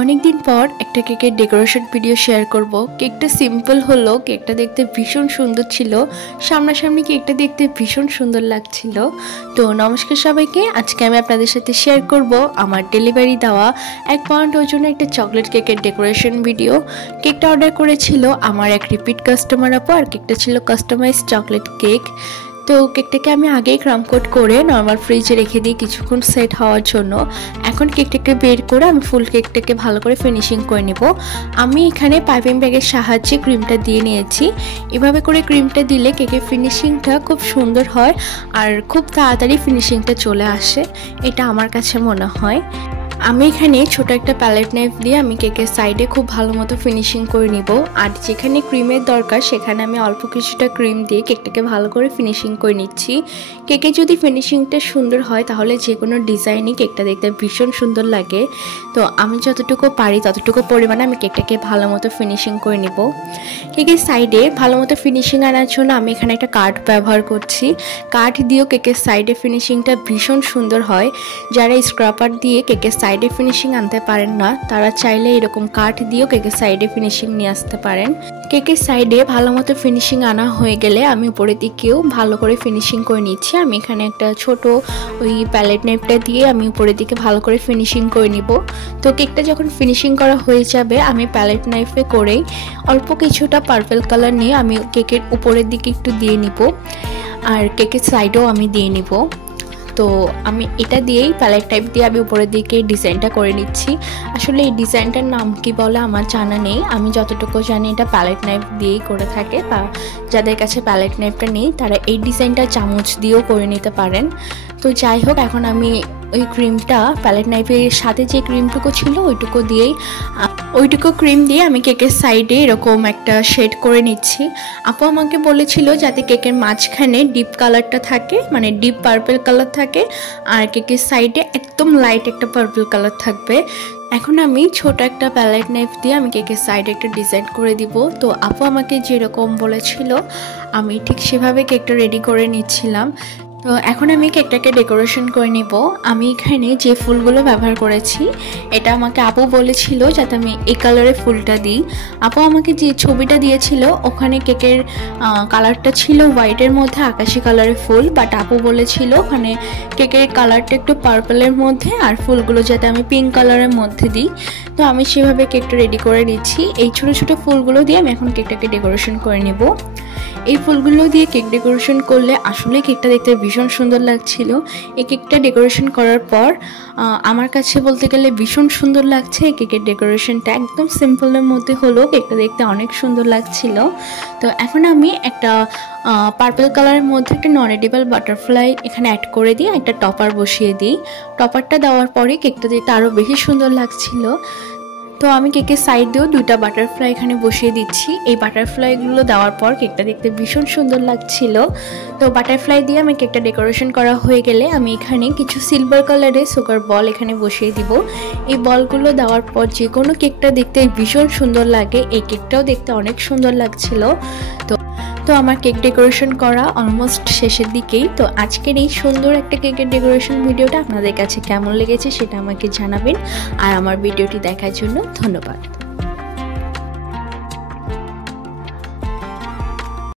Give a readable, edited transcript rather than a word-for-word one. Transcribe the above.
অনেক দিন পর একটা কেকের ডেকোরেশন ভিডিও শেয়ার করব। কেকটা সিম্পল হলো, কেকটা দেখতে ভীষণ সুন্দর ছিল, সামনাসামনি কেকটা দেখতে ভীষণ সুন্দর লাগছিল। তো নমস্কার সবাইকে, আজকে আমি আপনাদের সাথে শেয়ার করব আমার ডেলিভারি দেওয়া 1 পাউন্ড ওজনের একটা চকলেট কেকের ডেকোরেশন ভিডিও। কেকটা অর্ডার করেছিল আমার এক রিপিট কাস্টমার আপু, আর কেকটা ছিল কাস্টমাইজ চকলেট কেক। তো কেকটাকে আমি আগেই ক্রাম কোট করে নর্মাল ফ্রিজে রেখে দিই কিছুক্ষণ সেট হওয়ার জন্য। এখন কেকটাকে বের করে আমি ফুল কেকটাকে ভালো করে ফিনিশিং করে নেব। আমি এখানে পাইপিং ব্যাগের সাহায্যে ক্রিমটা দিয়ে নিয়েছি। এভাবে করে ক্রিমটা দিলে কেকের ফিনিশিংটা খুব সুন্দর হয় আর খুব তাড়াতাড়ি ফিনিশিংটা চলে আসে, এটা আমার কাছে মনে হয়। আমি এখানে ছোট একটা প্যালেট নাইফ দিয়ে আমি কেকের সাইডে খুব ভালো মতো ফিনিশিং করে নিব। আর যেখানে ক্রিমের দরকার সেখানে আমি অল্প কিছুটা ক্রিম দিয়ে কেকটাকে ভালো করে ফিনিশিং করে নিচ্ছি। কেকে যদি ফিনিশিংটা সুন্দর হয় তাহলে যে কোনো ডিজাইনই কেকটা দেখতে ভীষণ সুন্দর লাগে। তো আমি যতটুকু পারি ততটুকু পরিমাণে আমি কেকটাকে ভালো মতো ফিনিশিং করে নিব। কেকের সাইডে ভালো মতো ফিনিশিং আনার জন্য আমি এখানে একটা কাঠ ব্যবহার করছি। কাঠ দিয়েও কেকের সাইডে ফিনিশিংটা ভীষণ সুন্দর হয়। যারা স্ক্রাপার দিয়ে কেকের সাইডে ফিনিশিং আনতে পারেন না, তারা চাইলে এরকম কাঠ দিয়েও কেকের সাইডে ফিনিশিং নিয়ে আসতে পারেন। কেকের সাইডে ভালো মতো ফিনিশিং আনা হয়ে গেলে আমি উপরের দিকেও ভালো করে ফিনিশিং করে নিচ্ছি। আমি এখানে একটা ছোট ওই প্যালেট নাইফটা দিয়ে আমি উপরের দিকে ভালো করে ফিনিশিং করে নিব। তো কেকটা যখন ফিনিশিং করা হয়ে যাবে আমি প্যালেট নাইফে করেই অল্প কিছুটা পার্পল কালার নিয়ে আমি কেকের উপরের দিকে একটু দিয়ে নিব, আর কেকের সাইডেও আমি দিয়ে নিব। তো আমি এটা দিয়েই প্যালেট টাইপ দিয়ে আমি উপরের দিকে ডিজাইনটা করে নিচ্ছি। আসলে এই ডিজাইনটার নাম কি বলে আমার জানা নেই, আমি যতটুকু জানি এটা প্যালেট নাইফ দিয়েই করে থাকে, বা যাদের কাছে প্যালেট নাইফটা নেই তারা এই ডিজাইনটা চামচ দিয়েও করে নিতে পারেন। তো যাই হোক, এখন আমি ওই ক্রিমটা প্যালেট নাইফের সাথে যে ক্রিমটুকু ছিল ওইটুকু ক্রিম দিয়ে আমি কেকের সাইডে এরকম একটা শেড করে নিচ্ছি। আপু আমাকে বলেছিল যাতে কেকের মাঝখানে ডিপ কালারটা থাকে, মানে ডিপ পার্পল কালার থাকে, আর কেকের সাইডে একদম লাইট একটা পার্পল কালার থাকবে। এখন আমি ছোট একটা প্যালেট নাইফ দিয়ে আমি কেকের সাইডে একটা ডিজাইন করে দিব। তো আপু আমাকে যেরকম বলেছিল আমি ঠিক সেভাবে কেকটা রেডি করে নিচ্ছিলাম। তো এখন আমি কেকটাকে ডেকোরেশন করে নিব। আমি এখানে যে ফুলগুলো ব্যবহার করেছি এটা আমাকে আপু বলেছিল যাতে আমি এই কালারের ফুলটা দিই। আপু আমাকে যে ছবিটা দিয়েছিল ওখানে কেকের কালারটা ছিল হোয়াইটের মধ্যে আকাশি কালারের ফুল, বাট আপু বলেছিল ওখানে কেকের কালারটা একটু পার্পলের মধ্যে আর ফুলগুলো যাতে আমি পিঙ্ক কালারের মধ্যে দিই। তো আমি সেভাবে কেকটা রেডি করে নিচ্ছি। এই ছোটো ছোটো ফুলগুলো দিয়ে আমি এখন কেকটাকে ডেকোরেশন করে নেব। এই ফুলগুলো দিয়ে কেক ডেকোরেশন করলে আসলে কেকটা দেখতে ভীষণ সুন্দর লাগছিল। এই কেকটা ডেকোরেশন করার পর আমার কাছে বলতে গেলে ভীষণ সুন্দর লাগছে। এই কেকের ডেকোরেশনটা একদম সিম্পলের মধ্যে হলো, কেকটা দেখতে অনেক সুন্দর লাগছিল। তো এখন আমি একটা পার্পল কালারের মধ্যে একটা নন এডিবল বাটারফ্লাই এখানে অ্যাড করে দিয়ে একটা টপার বসিয়ে দিই। টপারটা দেওয়ার পরে কেকটা দেখতে আরও বেশি সুন্দর লাগছিল। তো আমি কেকের সাইড দিয়েও 2টা বাটারফ্লাই এখানে বসিয়ে দিচ্ছি। এই বাটারফ্লাইগুলো দেওয়ার পর কেকটা দেখতে ভীষণ সুন্দর লাগছিল। তো বাটারফ্লাই দিয়ে আমি কেকটা ডেকোরেশন করা হয়ে গেলে আমি এখানে কিছু সিলভার কালারের সুগার বল এখানে বসিয়ে দিব। এই বলগুলো দেওয়ার পর যে কোনো কেকটা দেখতে ভীষণ সুন্দর লাগে, এই কেকটাও দেখতে অনেক সুন্দর লাগছিল। তো আমার কেক ডেকোরেশন করা অলমোস্ট শেষের দিকেই। তো আজকের এই সুন্দর একটা কেকের ডেকোরেশন ভিডিওটা আপনাদের কাছে কেমন লেগেছে সেটা আমাকে জানাবেন, আর আমার ভিডিওটি দেখার জন্য ধন্যবাদ।